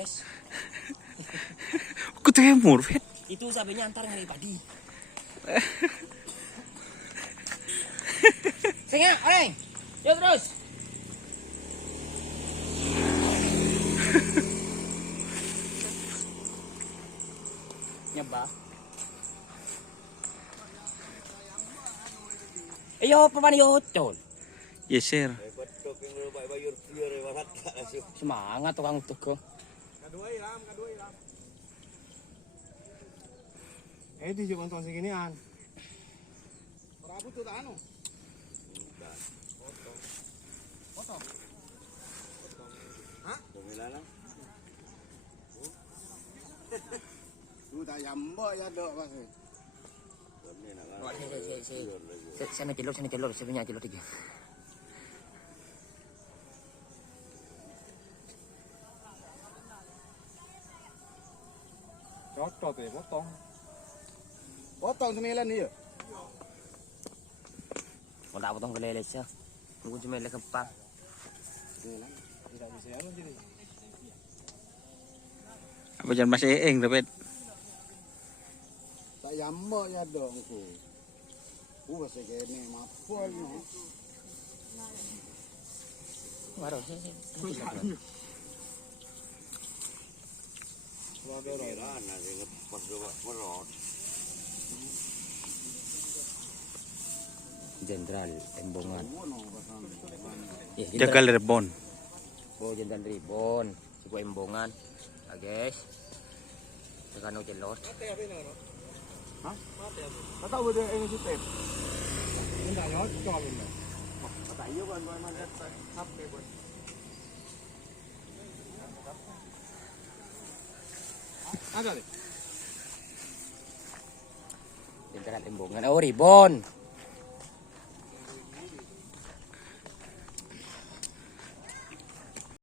guys. Ke timur, Fit. Itu cabenya antar nyari padi. Singa, orang. Yuk terus. Nyoba. Ayo, papan yo, col. Yes, sir. Semangat tukang tuh. Kadua iram. Di cuma tuang seginian. Prabu tuh tak anu. Potong. Hah? Pemilanan. Lu tak yambo ya dok pas. Sana telur, saya punya telur 3. Cocok ya potong. Potong 9 nih ya. Kalau tak potong kelele sih. Tunggu cuma lele kepang. 9. Tidak bisa anu jadi. Apa jangan masih eng, David? Tak yambo ya dong ku. Masih kene mapol no. Baru sih. Jenderal Embongan. Jagal Rebon. Oh, Jenderal Ribon. Sebuah Embongan. Guys. Tekan uji lot. Hah? Tahu udah ini sih. Minta nyot coba ini. Kata iya kan boy mana sampai boy. Ada nih. Jenderal Embongan. Oh, Ribon.